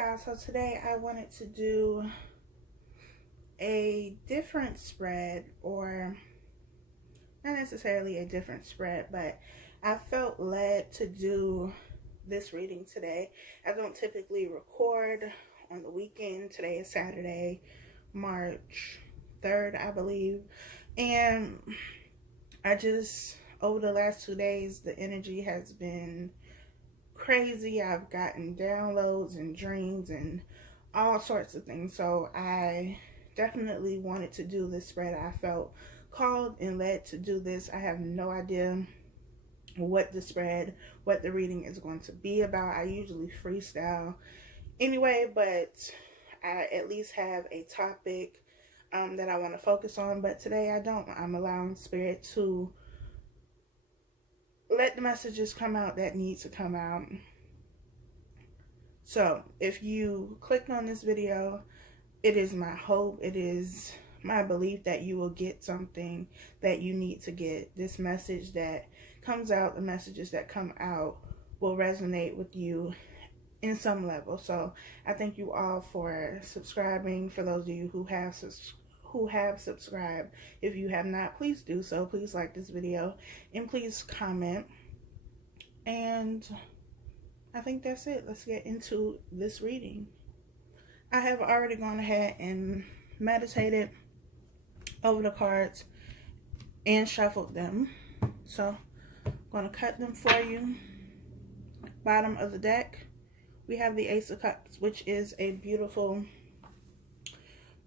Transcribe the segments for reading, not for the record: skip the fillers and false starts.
y'all, so today I wanted to do a different spread, or not necessarily a different spread, but I felt led to do this reading today. I don't typically record on the weekend. Today is Saturday, March 3rd, I believe, and I just, over the last 2 days, the energy has been crazy. I've gotten downloads and dreams and all sorts of things, so I definitely wanted to do this spread. I felt called and led to do this. I have no idea what the reading is going to be about. I usually freestyle anyway, but I at least have a topic that I want to focus on, but today I don't. I'm allowing Spirit to let the messages come out that need to come out. So if you clicked on this video, it is my hope, it is my belief that you will get something that you need to get. This message that comes out, the messages that come out will resonate with you in some level. So I thank you all for subscribing. For those of you who have subscribed, if you have not, please do so. Please like this video and please comment. And I think that's it. Let's get into this reading. I have already gone ahead and meditated over the cards and shuffled them, so I'm going to cut them for you. Bottom of the deck, we have the Ace of Cups, which is a beautiful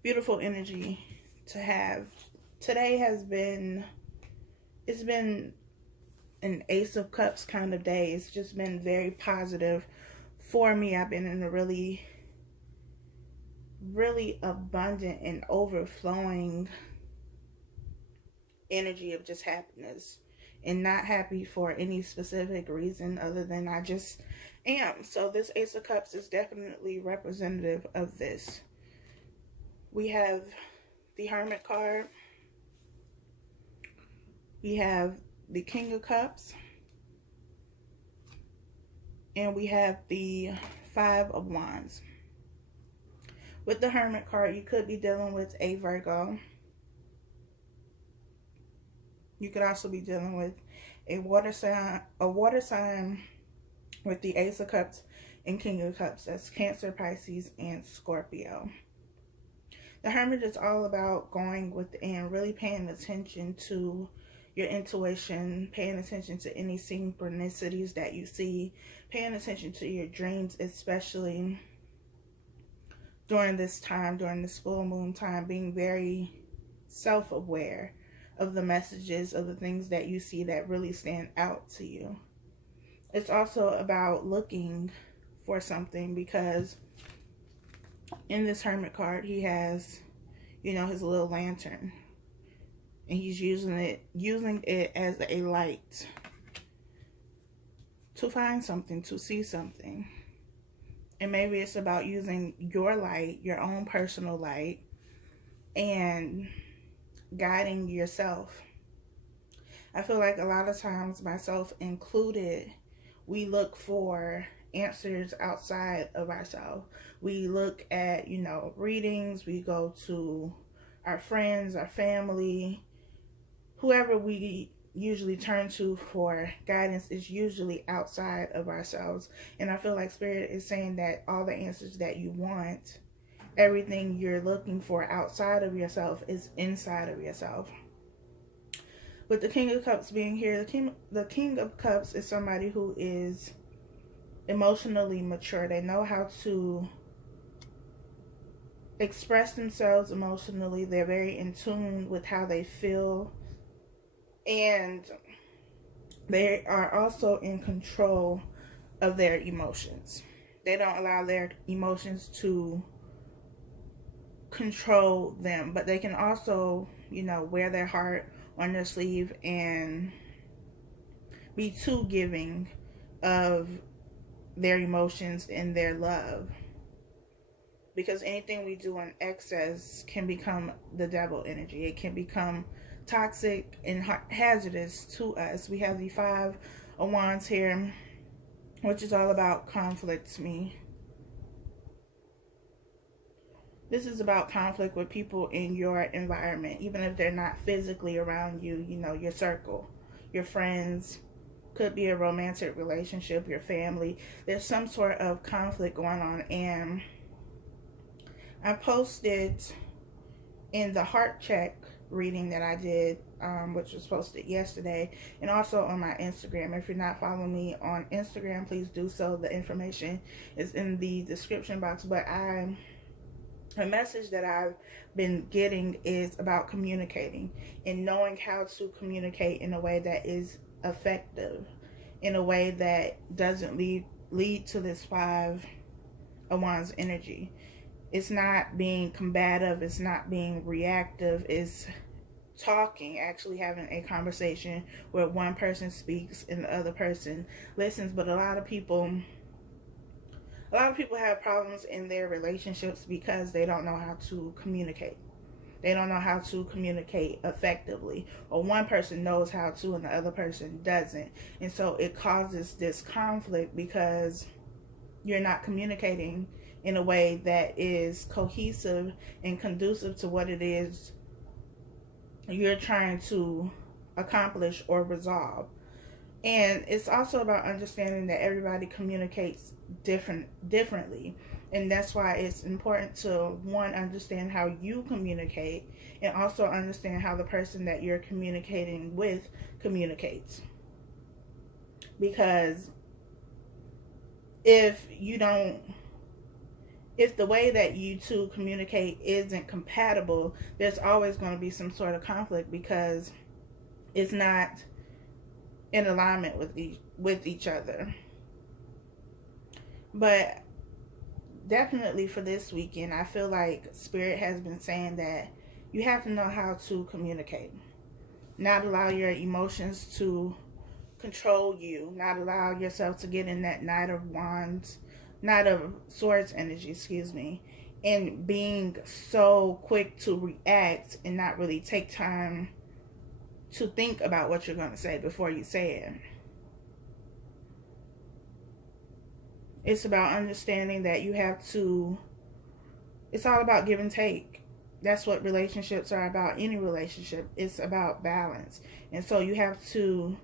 energy to have. Today it's been an Ace of Cups kind of day. It's just been very positive for me. I've been in a really abundant and overflowing energy of just happiness, and not happy for any specific reason other than I just am. So this Ace of Cups is definitely representative of this. We have the Hermit card, we have the King of Cups, and we have the Five of Wands. With the Hermit card, you could be dealing with a Virgo. You could also be dealing with a water sign with the Ace of Cups and King of Cups. That's Cancer, Pisces, and Scorpio. The Hermit is all about going within, really paying attention to your intuition, paying attention to any synchronicities that you see, paying attention to your dreams, especially during this time, during this full moon time, being very self-aware of the messages, of the things that you see that really stand out to you. It's also about looking for something, because in this Hermit card, he has, his little lantern, and he's using it as a light to find something, to see something. And maybe it's about using your light, your own personal light, and guiding yourself. I feel like a lot of times, myself included, we look for answers outside of ourselves. We look at, readings, we go to our friends, our family, whoever we usually turn to for guidance is usually outside of ourselves. And I feel like Spirit is saying that all the answers that you want, everything you're looking for outside of yourself, is inside of yourself. With the King of Cups being here, the King of Cups is somebody who is emotionally mature. They know how to express themselves emotionally. They're very in tune with how they feel. And they are also in control of their emotions. They don't allow their emotions to control them, but they can also, wear their heart on their sleeve and be too giving of their emotions and their love. Because anything we do in excess can become the devil energy. It can become toxic and hazardous to us. We have the Five of Wands here, which is all about conflict to me. This is about conflict with people in your environment, even if they're not physically around you, you know, your circle, your friends, could be a romantic relationship, your family. There's some sort of conflict going on. And I posted in the heart check reading that I did, which was posted yesterday, and also on my Instagram. If you're not following me on Instagram, please do so. The information is in the description box. But a message that I've been getting is about communicating and knowing how to communicate in a way that is effective, in a way that doesn't lead to this 5 of Wands energy. It's not being combative, it's not being reactive, it's talking, actually having a conversation where one person speaks and the other person listens. But a lot of people have problems in their relationships because they don't know how to communicate. They don't know how to communicate effectively, or one person knows how to and the other person doesn't. And so it causes this conflict because you're not communicating in a way that is cohesive and conducive to what it is you're trying to accomplish or resolve. And it's also about understanding that everybody communicates differently. And that's why it's important to, one, understand how you communicate, and also understand how the person that you're communicating with communicates. Because if the way that you two communicate isn't compatible, there's always going to be some sort of conflict because it's not in alignment with each other. But definitely for this weekend, I feel like Spirit has been saying that you have to know how to communicate. Not allow your emotions to control you. Not allow yourself to get in that Knight of Swords energy, and being so quick to react and not really take time to think about what you're going to say before you say it. It's about understanding that it's all about give and take. That's what relationships are about. Any relationship, it's about balance. And so you have to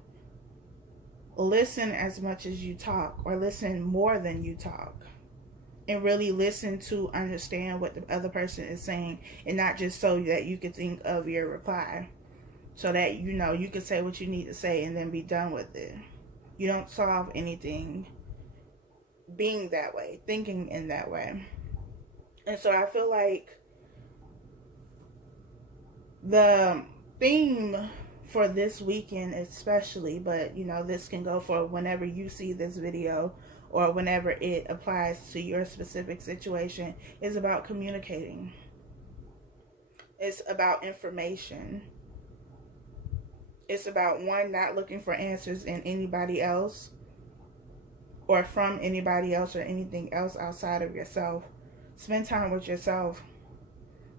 listen as much as you talk, or listen more than you talk, and really listen to understand what the other person is saying, and not just so that you can think of your reply, so that you can say what you need to say and then be done with it. You don't solve anything being that way, thinking in that way. And so I feel like the theme for this weekend especially, but this can go for whenever you see this video or whenever it applies to your specific situation, is about communicating. It's about information. It's about, one, not looking for answers in anybody else or from anybody else or anything else outside of yourself. Spend time with yourself.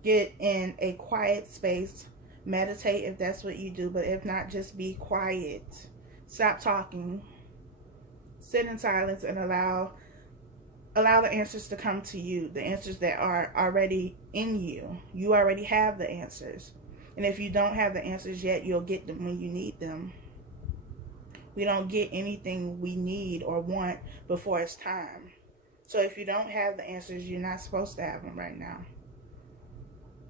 Get in a quiet space. Meditate if that's what you do, but if not, just be quiet. Stop talking. Sit in silence and allow the answers to come to you. The answers that are already in you. You already have the answers. And if you don't have the answers yet, you'll get them when you need them. We don't get anything we need or want before it's time. So if you don't have the answers, you're not supposed to have them right now.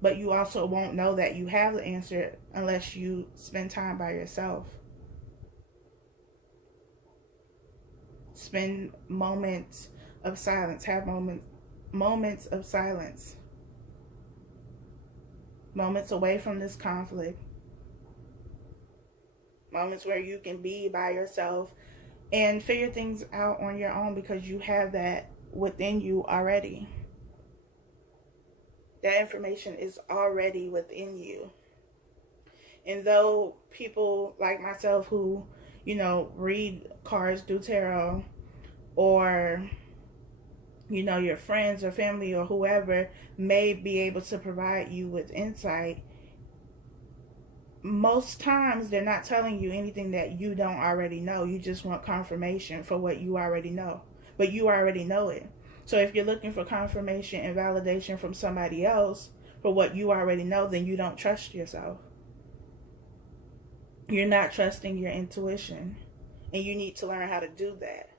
But you also won't know that you have the answer unless you spend time by yourself. Spend moments of silence. Have moments of silence. Moments away from this conflict. Moments where you can be by yourself and figure things out on your own, because you have that within you already. That information is already within you. And though people like myself who, read cards, do tarot, or, your friends or family or whoever may be able to provide you with insight, most times they're not telling you anything that you don't already know. You just want confirmation for what you already know. But you already know it. So if you're looking for confirmation and validation from somebody else for what you already know, then you don't trust yourself. You're not trusting your intuition. And you need to learn how to do that.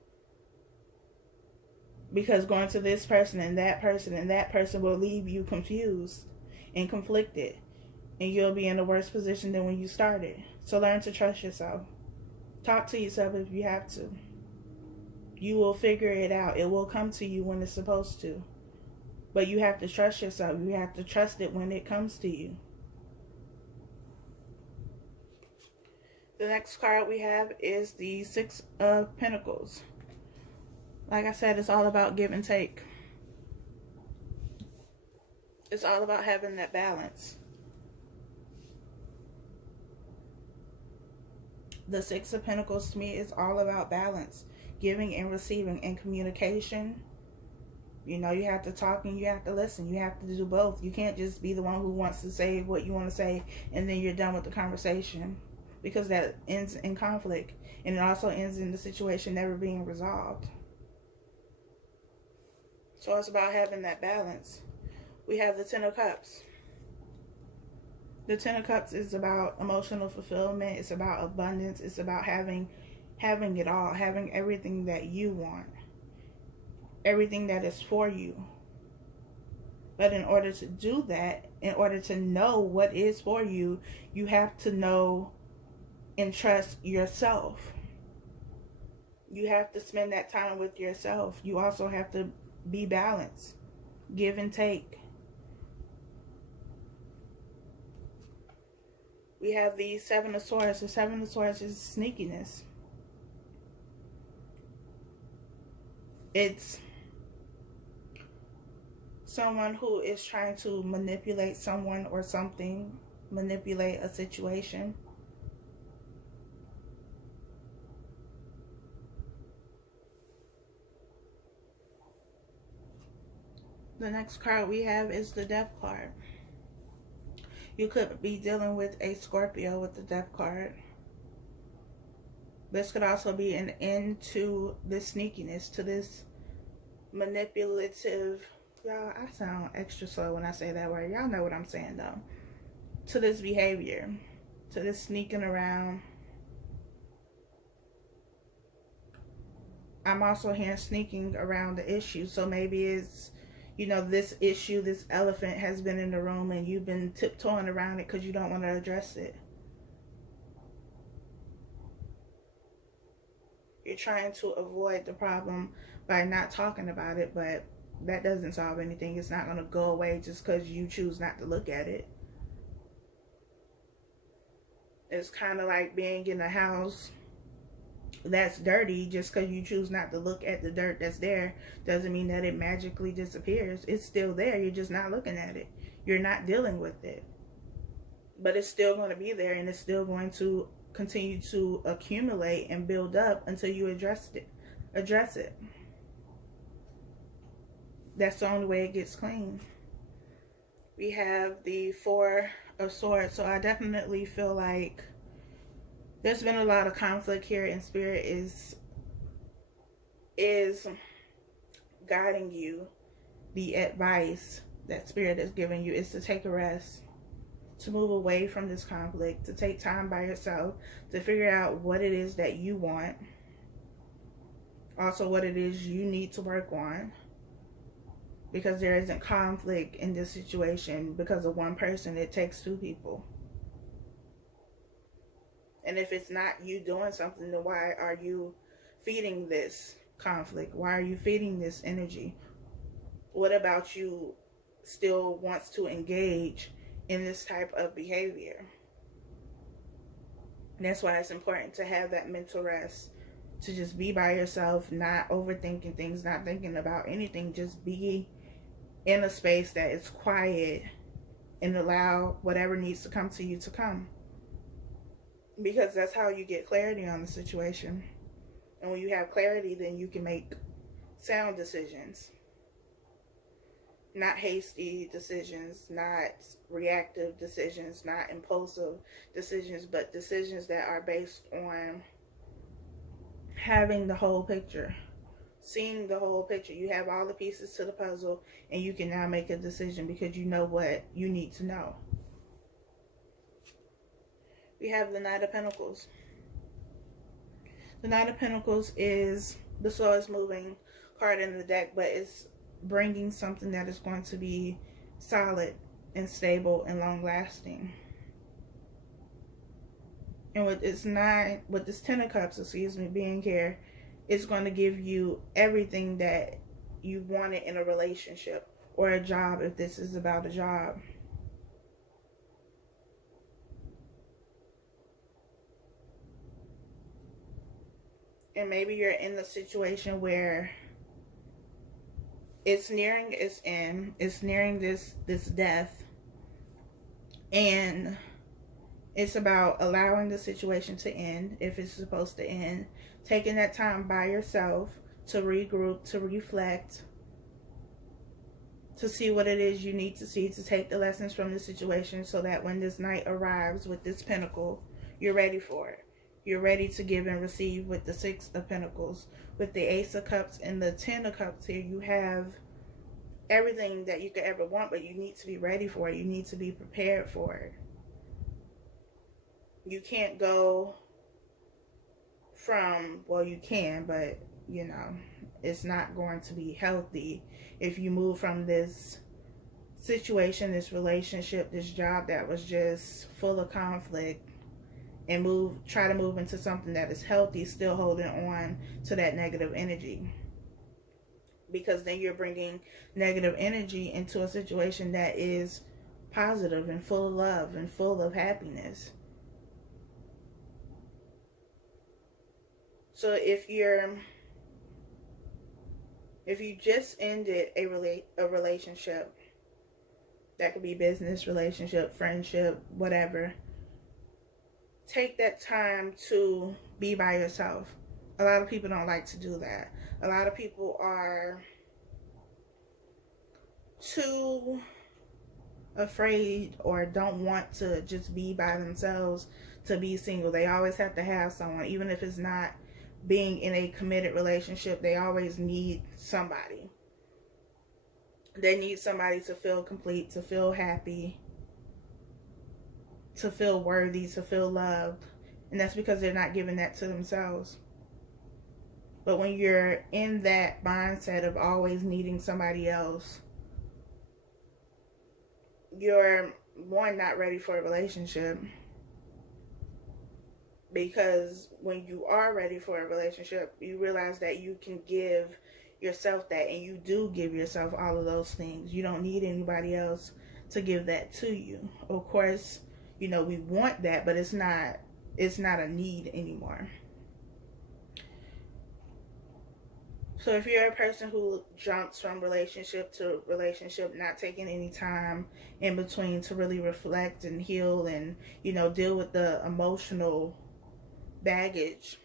Because going to this person and that person and that person will leave you confused and conflicted. And you'll be in a worse position than when you started. So learn to trust yourself. Talk to yourself if you have to. You will figure it out. It will come to you when it's supposed to. But you have to trust yourself. You have to trust it when it comes to you. The next card we have is the Six of Pentacles. Like I said, it's all about give and take. It's all about having that balance. The Six of Pentacles to me is all about balance. Giving and receiving and communication. You know, you have to talk and you have to listen. You have to do both. You can't just be the one who wants to say what you want to say and then you're done with the conversation. Because that ends in conflict. And it also ends in the situation never being resolved. So it's about having that balance. We have the Ten of Cups. The Ten of Cups is about emotional fulfillment. It's about abundance. It's about having it all. Having everything that you want. Everything that is for you. But in order to do that, in order to know what is for you, you have to know and trust yourself. You have to spend that time with yourself. You also have to be balanced. Give and take. We have the Seven of Swords. The Seven of Swords is sneakiness. It's someone who is trying to manipulate someone or something, manipulate a situation. The next card we have is the Death card. You could be dealing with a Scorpio with the Death card. This could also be an end to this sneakiness, to this manipulative, y'all, I sound extra slow when I say that word. Y'all know what I'm saying though. To this behavior, to this sneaking around. I'm also hearing sneaking around the issue. So maybe it's, you know, this issue, this elephant has been in the room and you've been tiptoeing around it because you don't want to address it. You're trying to avoid the problem by not talking about it, but that doesn't solve anything. It's not going to go away just because you choose not to look at it. It's kind of like being in a house that's dirty. Just because you choose not to look at the dirt that's there doesn't mean that it magically disappears. It's still there. You're just not looking at it. You're not dealing with it. But it's still going to be there, and it's still going to continue to accumulate and build up until you address it. That's the only way it gets clean. We have the Four of Swords. So I definitely feel like there's been a lot of conflict here, and Spirit is guiding you. The advice that Spirit is giving you is to take a rest, to move away from this conflict, to take time by yourself, to figure out what it is that you want. Also what it is you need to work on. Because there isn't conflict in this situation because of one person. It takes two people. And if it's not you doing something, then why are you feeding this conflict? Why are you feeding this energy? What about you still wants to engage in this type of behavior? And that's why it's important to have that mental rest. To just be by yourself, not overthinking things, not thinking about anything. Just be in a space that is quiet and allow whatever needs to come to you to come. Because that's how you get clarity on the situation. And when you have clarity, then you can make sound decisions. Not hasty decisions, not reactive decisions, not impulsive decisions, but decisions that are based on having the whole picture. seeing the whole picture. You have all the pieces to the puzzle, and you can now make a decision because you know what you need to know. We have the Knight of Pentacles. The Knight of Pentacles is the slowest moving card in the deck, but it's bringing something that is going to be solid and stable and long lasting. And with this Ten of Cups, excuse me, being here, it's going to give you everything that you wanted in a relationship or a job, if this is about a job. And maybe you're in the situation where it's nearing its end. It's nearing this death. And it's about allowing the situation to end, if it's supposed to end. Taking that time by yourself to regroup, to reflect, to see what it is you need to see, to take the lessons from the situation so that when this night arrives with this pentacle, you're ready for it. You're ready to give and receive with the Six of Pentacles. With the Ace of Cups and the Ten of Cups here, you have everything that you could ever want, but you need to be ready for it. You need to be prepared for it. You can't go from, well, you can, but, you know, it's not going to be healthy if you move from this situation, this relationship, this job that was just full of conflict, and try to move into something that is healthy, still holding on to that negative energy. Because then you're bringing negative energy into a situation that is positive and full of love and full of happiness. So if you just ended a relationship, that could be business relationship, friendship, whatever, take that time to be by yourself. A lot of people don't like to do that. A lot of people are too afraid or don't want to just be by themselves to be single. They always have to have someone, even if it's not being in a committed relationship. They always need somebody. They need somebody to feel complete, to feel happy, to feel worthy, to feel loved. And that's because they're not giving that to themselves. But when you're in that mindset of always needing somebody else, you're, one, not ready for a relationship. Because when you are ready for a relationship, you realize that you can give yourself that, and you do give yourself all of those things. You don't need anybody else to give that to you. Of course, you know, we want that, but it's not a need anymore. So if you're a person who jumps from relationship to relationship, not taking any time in between to really reflect and heal and, you know, deal with the emotional baggage,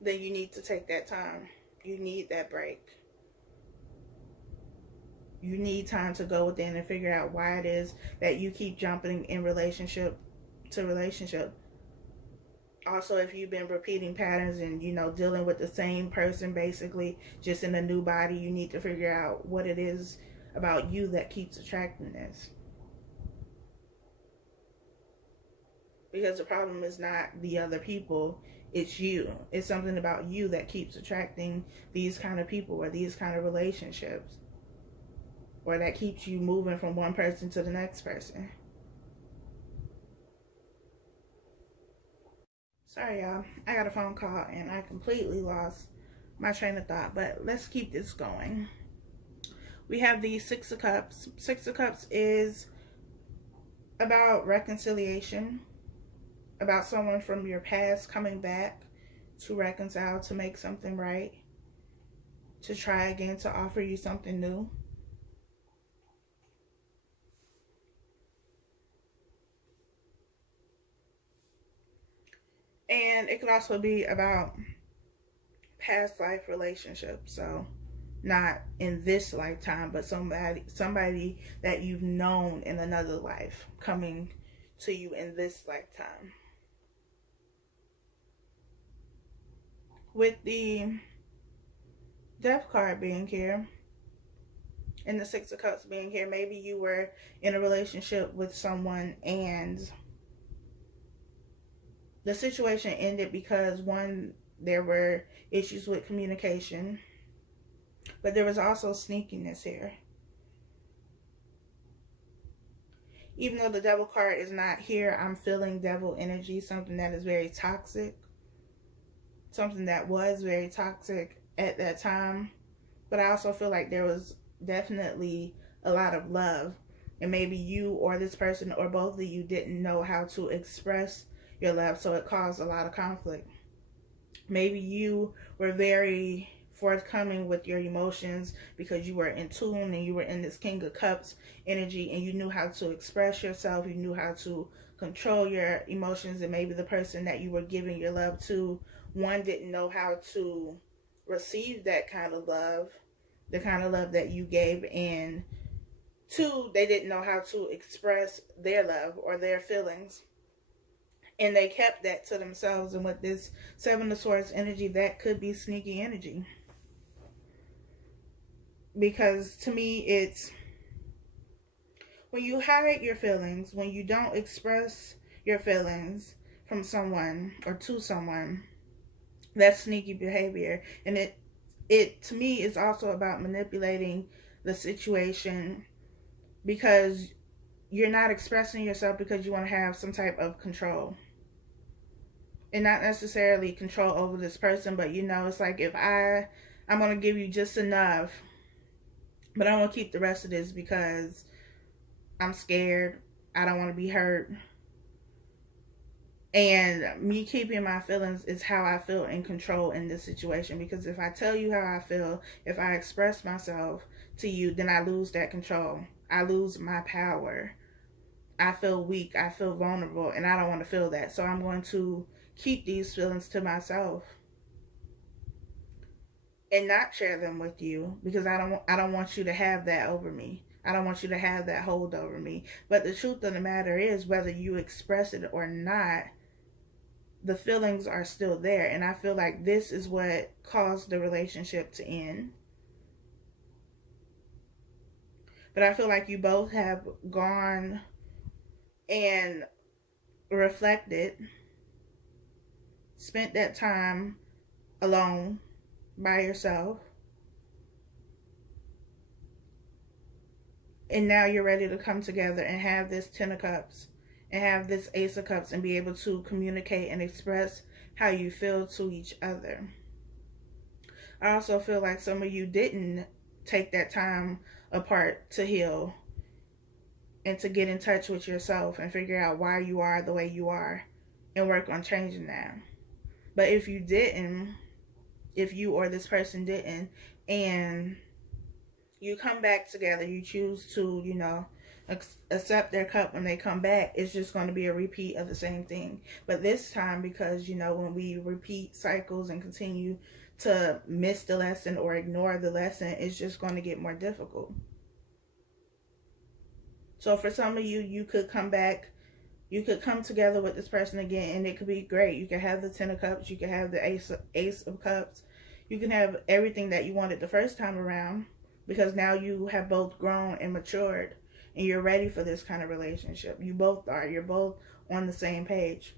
then you need to take that time. You need that break. You need time to go within and figure out why it is that you keep jumping in relationship to relationship. Also, if you've been repeating patterns and, you know, dealing with the same person basically, just in a new body, you need to figure out what it is about you that keeps attracting this. Because the problem is not the other people, it's you. It's something about you that keeps attracting these kind of people or these kind of relationships. Or that keeps you moving from one person to the next person. Sorry, y'all. I got a phone call and I completely lost my train of thought. But let's keep this going. We have the Six of Cups. Six of Cups is about reconciliation. About someone from your past coming back to reconcile, to make something right. To try again, to offer you something new. And it could also be about past life relationships. So not in this lifetime, but somebody that you've known in another life coming to you in this lifetime. With the Death card being here. And the Six of Cups being here. Maybe you were in a relationship with someone and the situation ended because, one, there were issues with communication, but there was also sneakiness here. Even though the Devil card is not here, I'm feeling devil energy, something that is very toxic, something that was very toxic at that time. But I also feel like there was definitely a lot of love, and maybe you or this person or both of you didn't know how to express your love, so it caused a lot of conflict. Maybe you were very forthcoming with your emotions because you were in tune and you were in this King of Cups energy, and you knew how to express yourself, you knew how to control your emotions, and maybe the person that you were giving your love to, one, didn't know how to receive that kind of love, the kind of love that you gave, and two, they didn't know how to express their love or their feelings, and they kept that to themselves. And with this Seven of Swords energy, that could be sneaky energy, because to me, it's when you hide your feelings, when you don't express your feelings from someone or to someone, that's sneaky behavior. And it to me is also about manipulating the situation, because you're not expressing yourself because you want to have some type of control, and not necessarily control over this person, but it's like, if I'm going to give you just enough, but I'm going to keep the rest of this because I'm scared, I don't want to be hurt. And me keeping my feelings is how I feel in control in this situation, because if I tell you how I feel, if I express myself to you, then I lose that control. I lose my power. I feel weak, I feel vulnerable, and I don't want to feel that. So I'm going to keep these feelings to myself and not share them with you, because I don't want you to have that over me. I don't want you to have that hold over me. But the truth of the matter is, whether you express it or not, the feelings are still there. And I feel like this is what caused the relationship to end. But I feel like you both have gone and reflected, spent that time alone by yourself, and now you're ready to come together and have this Ten of Cups and have this Ace of Cups and be able to communicate and express how you feel to each other. I also feel like some of you didn't take that time apart to heal and to get in touch with yourself and figure out why you are the way you are and work on changing that. But if you didn't, if you or this person didn't, and you come back together, you choose to, accept their cup when they come back, it's just going to be a repeat of the same thing. But this time, because, when we repeat cycles and continue to miss the lesson or ignore the lesson, it's just going to get more difficult. So for some of you, you could come back, you could come together with this person again, and it could be great. You could have the Ten of Cups, you could have the Ace of Cups, you can have everything that you wanted the first time around, because now you have both grown and matured, and you're ready for this kind of relationship. You both are. You're both on the same page.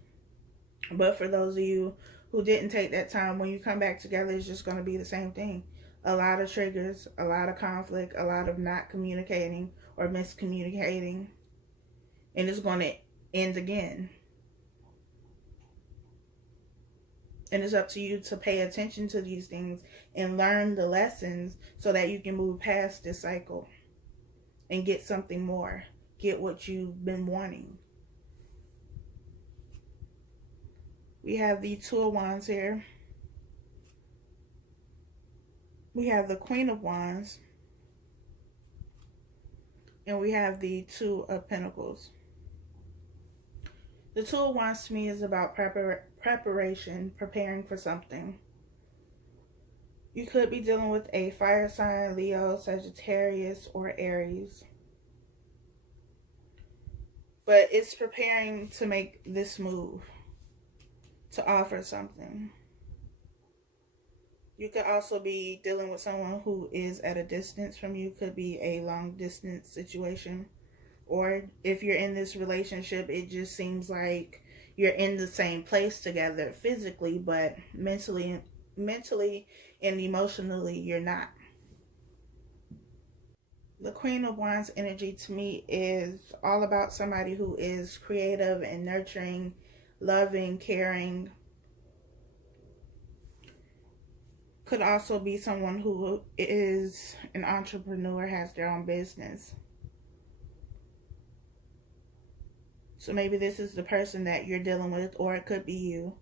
But for those of you who didn't take that time, when you come back together, it's just going to be the same thing. A lot of triggers, a lot of conflict, a lot of not communicating or miscommunicating, and it's going to end again. And it's up to you to pay attention to these things and learn the lessons so that you can move past this cycle and get something more. Get what you've been wanting. We have the Two of Wands here. We have the Queen of Wands. And we have the Two of Pentacles. The Two of Wands to me is about preparation, preparing for something. You could be dealing with a fire sign, Leo, Sagittarius, or Aries. But it's preparing to make this move, to offer something. You could also be dealing with someone who is at a distance from you. Could be a long distance situation. Or if you're in this relationship, it just seems like you're in the same place together physically, but mentally and emotionally you're not. The Queen of Wands energy to me is all about somebody who is creative and nurturing, loving, caring. Could also be someone who is an entrepreneur, has their own business. So maybe this is the person that you're dealing with, or it could be you.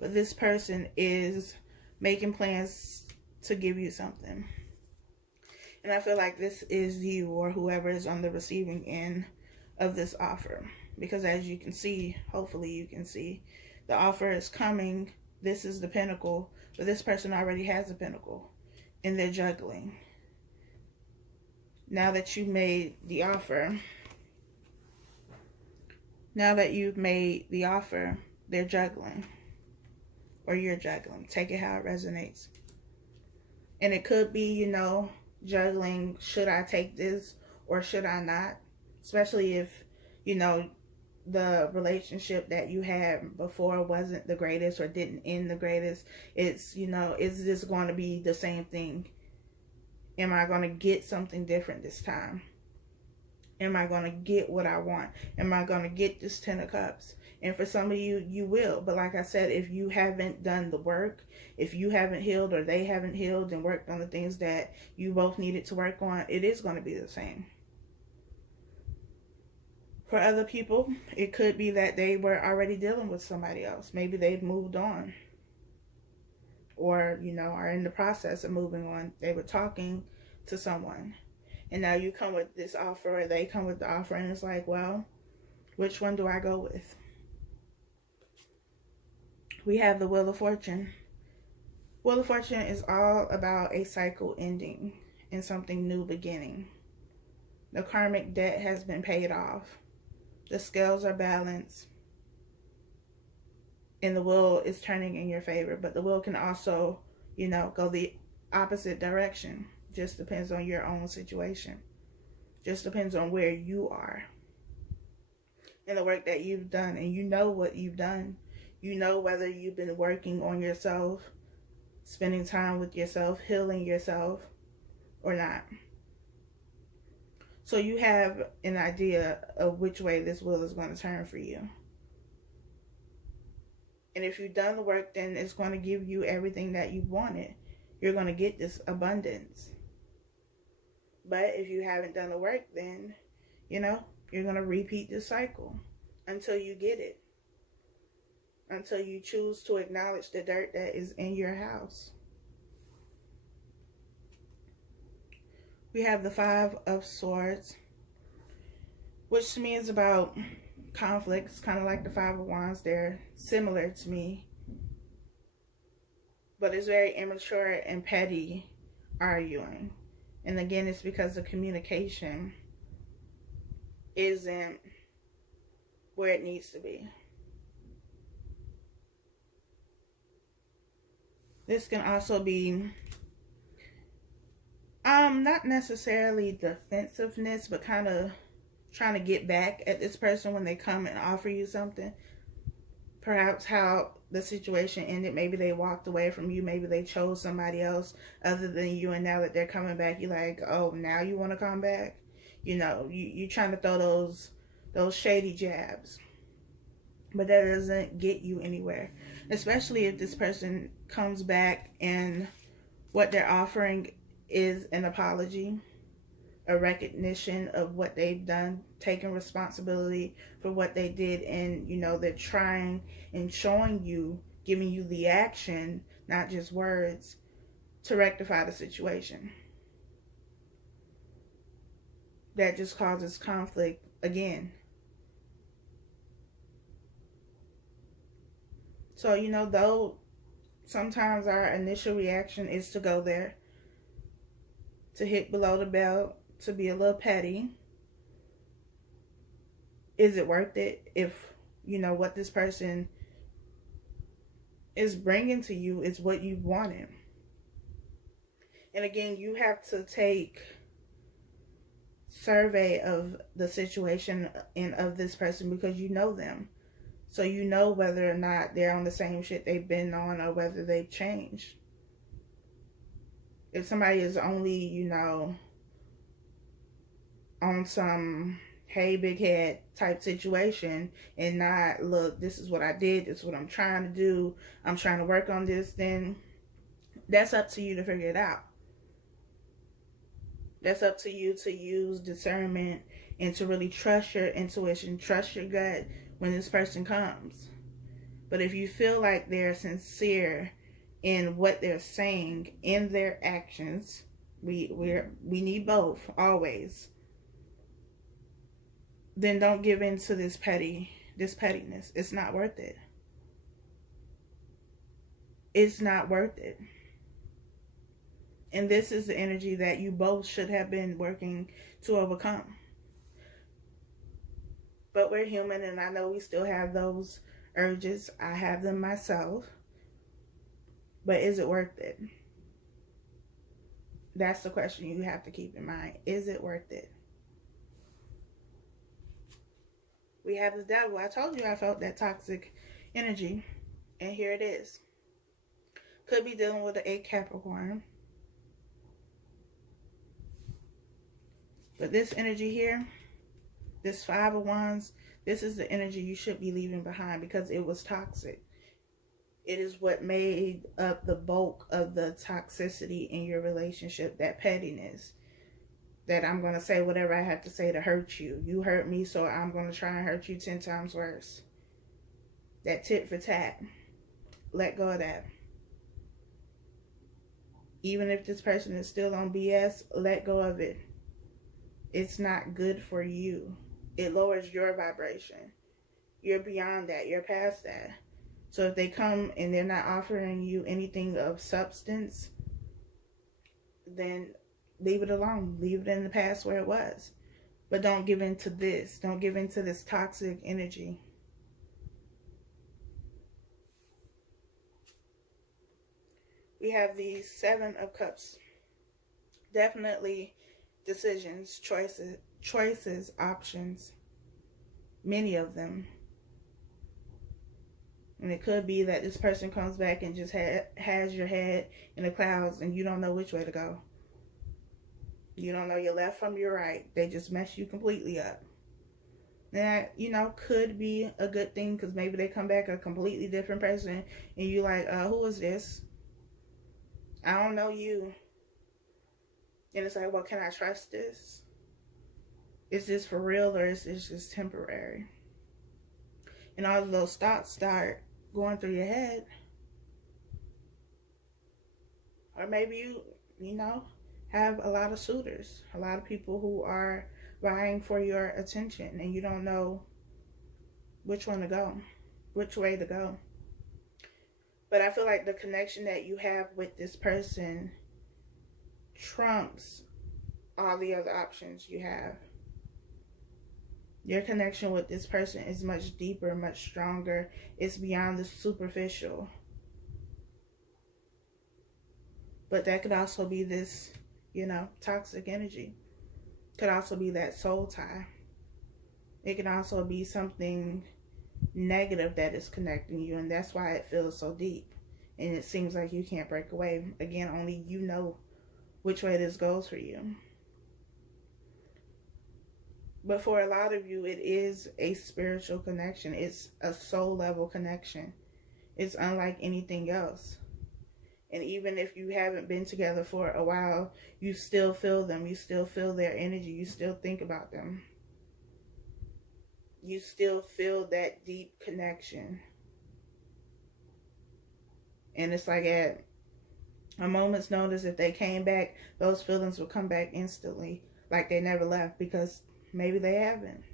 But this person is making plans to give you something. And I feel like this is you or whoever is on the receiving end of this offer. Because as you can see, hopefully you can see, the offer is coming. This is the pinnacle. But this person already has a pinnacle. And they're juggling. Now that you made the offer, they're juggling. Or you're juggling. Take it how it resonates. And it could be, juggling, should I take this or should I not? Especially if, the relationship that you had before wasn't the greatest or didn't end the greatest. It's, is this going to be the same thing? Am I going to get something different this time? Am I going to get what I want? Am I going to get this 10 of Cups? And for some of you, you will. But like I said, if you haven't done the work, if you haven't healed or they haven't healed and worked on the things that you both needed to work on, it is going to be the same. For other people, it could be that they were already dealing with somebody else. Maybe they've moved on. Or, are in the process of moving on. They were talking to someone. And now you come with this offer, or they come with the offer, and it's like, well, which one do I go with? We have the Wheel of Fortune. Wheel of Fortune is all about a cycle ending and something new beginning. The karmic debt has been paid off. The scales are balanced. And the wheel is turning in your favor. But the wheel can also, go the opposite direction. Just depends on your own situation. Just depends on where you are. And the work that you've done. And you know what you've done. You know whether you've been working on yourself, spending time with yourself, healing yourself, or not. So you have an idea of which way this wheel is going to turn for you. And if you've done the work, then it's going to give you everything that you wanted. You're going to get this abundance. But if you haven't done the work, then, you're going to repeat this cycle until you get it. Until you choose to acknowledge the dirt that is in your house. We have the Five of Swords, which to me is about conflicts, kind of like the Five of Wands. They're similar to me. But it's very immature and petty arguing. And again, it's because the communication isn't where it needs to be. This can also be not necessarily defensiveness, but kind of trying to get back at this person when they come and offer you something. Perhaps how the situation ended. Maybe they walked away from you. Maybe they chose somebody else other than you. And now that they're coming back, you're like, oh, now you want to come back? You're trying to throw those shady jabs. But that doesn't get you anywhere. Especially if this person comes back and what they're offering is an apology, a recognition of what they've done, taking responsibility for what they did, and they're trying and showing you, giving you the action, not just words, to rectify the situation. That just causes conflict again. So, though sometimes our initial reaction is to go there, to hit below the belt, to be a little petty. Is it worth it if, what this person is bringing to you is what you wanted? And again, you have to take survey of the situation and of this person because you know them. So you know whether or not they're on the same shit they've been on or whether they've changed. If somebody is only, you know, on some hey big head type situation and not, look, this is what I did, this is what I'm trying to do, I'm trying to work on this, then that's up to you to figure it out. That's up to you to use discernment and to really trust your intuition, trust your gut when this person comes. But if you feel like they're sincere in what they're saying, in their actions, we need both always, then don't give in to this pettiness. It's not worth it. It's not worth it. And this is the energy that you both should have been working to overcome. But we're human, and I know we still have those urges. I have them myself. But is it worth it? That's the question you have to keep in mind. Is it worth it? We have the devil. I told you I felt that toxic energy. And here it is. Could be dealing with a Capricorn. But this energy here, this 5 of Wands, this is the energy you should be leaving behind because it was toxic. It is what made up the bulk of the toxicity in your relationship, that pettiness. That I'm going to say whatever I have to say to hurt you. You hurt me, so I'm going to try and hurt you 10 times worse. That tit for tat. Let go of that. Even if this person is still on BS, let go of it. It's not good for you. It lowers your vibration. You're beyond that. You're past that. So if they come and they're not offering you anything of substance, then leave it alone. Leave it in the past where it was. But don't give in to this. Don't give in to this toxic energy. We have the 7 of Cups. Definitely decisions, choices, options. Many of them. And it could be that this person comes back and just has your head in the clouds and you don't know which way to go. You don't know your left from your right. They just mess you completely up. That, you know, could be a good thing because maybe they come back a completely different person and you're like, who is this? I don't know you. And it's like, well, can I trust this? Is this for real or is this just temporary? And all of those thoughts start going through your head. Or maybe you know, have a lot of suitors. A lot of people who are vying for your attention and you don't know which one to go. Which way to go. But I feel like the connection that you have with this person trumps all the other options you have. Your connection with this person is much deeper, much stronger. It's beyond the superficial. But that could also be this, you know, toxic energy. Could also be that soul tie. It can also be something negative that is connecting you, and that's why it feels so deep. And it seems like you can't break away. Again, only you know which way this goes for you. But for a lot of you, it is a spiritual connection. It's a soul level connection. It's unlike anything else. And even if you haven't been together for a while, you still feel them. You still feel their energy. You still think about them. You still feel that deep connection. And it's like at a moment's notice, if they came back, those feelings will come back instantly. Like they never left, because maybe they haven't.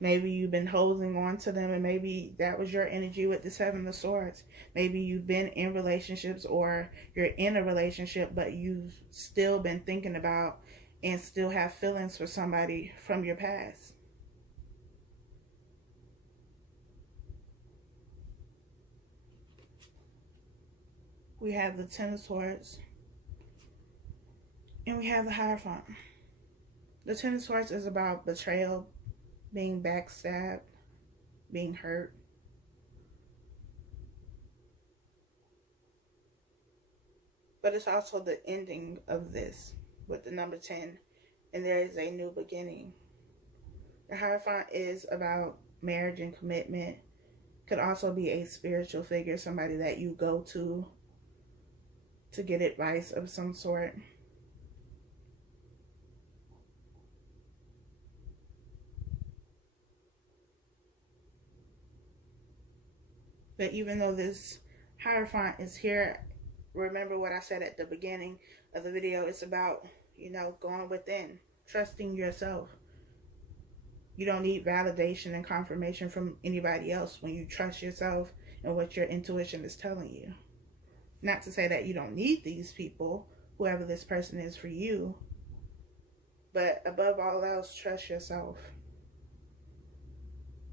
Maybe you've been holding on to them, and maybe that was your energy with the 7 of Swords. Maybe you've been in relationships, or you're in a relationship, but you've still been thinking about and still have feelings for somebody from your past. We have the 10 of Swords. And we have the Hierophant. The Ten of Swords is about betrayal, being backstabbed, being hurt. But it's also the ending of this with the number 10. And there is a new beginning. The Hierophant is about marriage and commitment. Could also be a spiritual figure, somebody that you go to get advice of some sort. But even though this Hierophant is here, remember what I said at the beginning of the video. It's about, you know, going within, trusting yourself. You don't need validation and confirmation from anybody else when you trust yourself and what your intuition is telling you. Not to say that you don't need these people, whoever this person is for you, but above all else, trust yourself.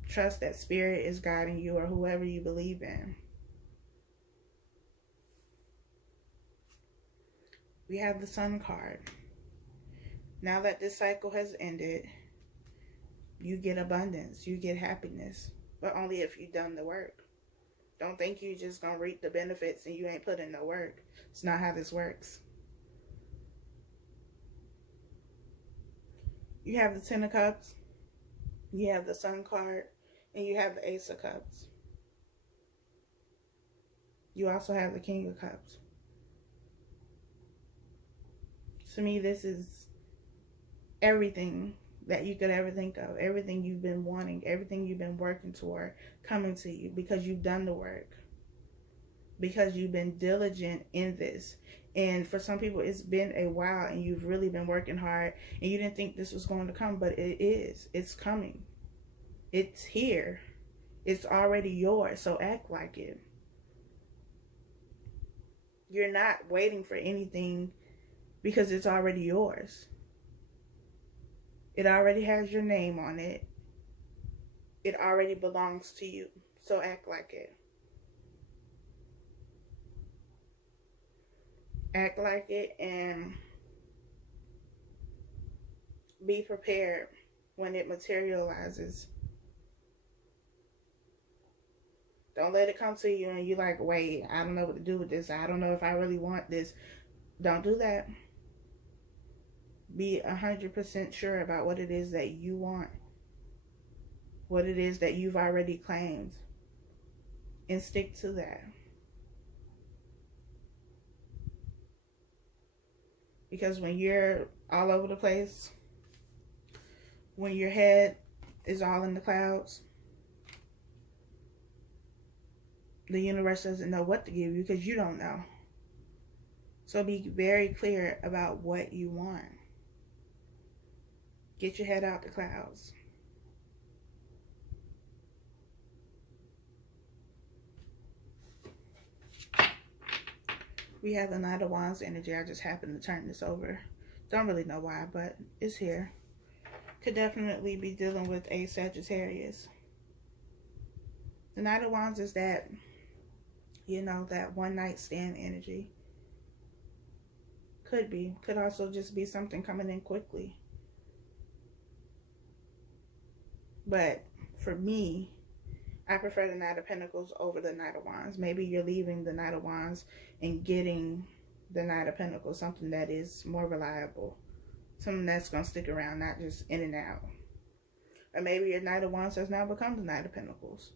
Trust that spirit is guiding you or whoever you believe in. We have the Sun card. Now that this cycle has ended, you get abundance, you get happiness, but only if you've done the work. Don't think you just gonna reap the benefits and you ain't put in no work. It's not how this works. You have the Ten of Cups, you have the Sun card, and you have the Ace of Cups. You also have the King of Cups. To me, this is everything that you could ever think of. Everything you've been wanting, everything you've been working toward, coming to you because you've done the work. Because you've been diligent in this. And for some people, it's been a while and you've really been working hard and you didn't think this was going to come, but it is. It's coming. It's here. It's already yours, so act like it. You're not waiting for anything because it's already yours. It already has your name on it. It already belongs to you, so act like it. Act like it and be prepared when it materializes. Don't let it come to you and you're like, wait, I don't know what to do with this. I don't know if I really want this. Don't do that. Be 100% sure about what it is that you want. What it is that you've already claimed. And stick to that. Because when you're all over the place, when your head is all in the clouds, the universe doesn't know what to give you because you don't know. So be very clear about what you want. Get your head out the clouds. We have the Knight of Wands energy. I just happened to turn this over. Don't really know why, but it's here. Could definitely be dealing with a Sagittarius. The Knight of Wands is that, you know, that one night stand energy. Could be. Could also just be something coming in quickly. But for me, I prefer the Knight of Pentacles over the Knight of Wands. Maybe you're leaving the Knight of Wands and getting the Knight of Pentacles, something that is more reliable. Something that's going to stick around, not just in and out. Or maybe your Knight of Wands has now become the Knight of Pentacles.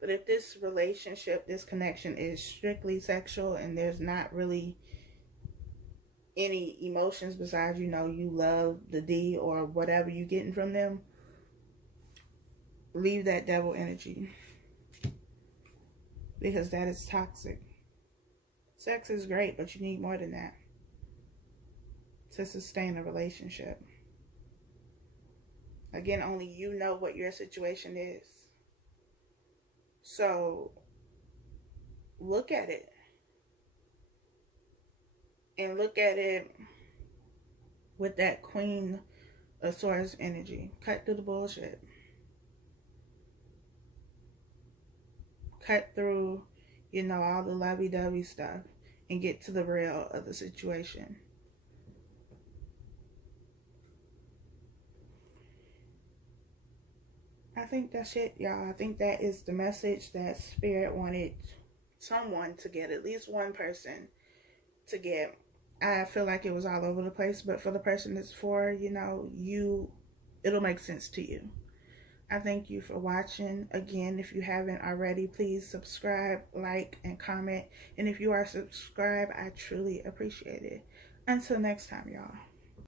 But if this relationship, this connection is strictly sexual and there's not really any emotions besides, you know, you love the D or whatever you're getting from them, leave that devil energy. Because that is toxic. Sex is great, but you need more than that to sustain a relationship. Again, only you know what your situation is. So, look at it. And look at it with that Queen of Swords energy. Cut through the bullshit. Cut through, you know, all the lovey-dovey stuff, and get to the real of the situation. I think that's it, y'all. I think that is the message that Spirit wanted someone to get, at least one person to get. I feel like it was all over the place, but for the person it's for, you know, it'll make sense to you. I thank you for watching. Again, if you haven't already, please subscribe, like, and comment. And if you are subscribed, I truly appreciate it. Until next time, y'all.